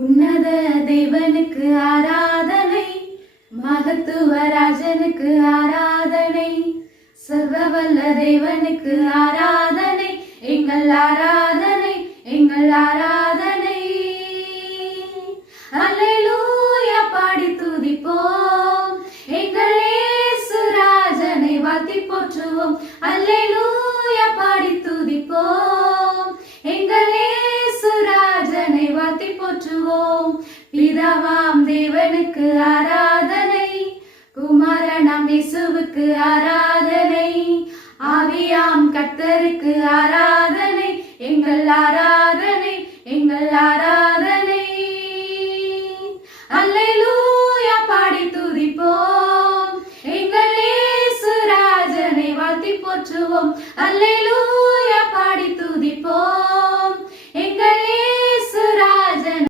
உன்னத தேவனுக்கு ஆராதனை, மகத்துவ ராஜனுக்கு ஆராதனை, சர்வவல்ல தேவனுக்கு ஆராதனை, எங்கள் ஆராதனை, எங்கள் ஆராதனை. அல்லேலூயா பாடி துதிப்போம், எங்கள் இயேசு ராஜனை வாழ்த்தி போற்றுவோம். அல்லேலூயா பாடி துதிப்போம், எங்கள் இயேசு ராஜனை வாழ்த்தி போற்றுவோம். பிதாவாம் தேவனுக்கு ஆராதனை, குமாரனாம் இயேசுவுக்கு ஆராதனை, ஆவியாம் கர்த்தருக்கு ஆராதனை, எங்கள் ஆராதனை, எங்கள் ஆராதனை. அல்லேலூயா பாடி துதிப்போம், எங்கள் இயேசு ராஜனை வாழ்த்தி போற்றுவோம். அல்லேலூயா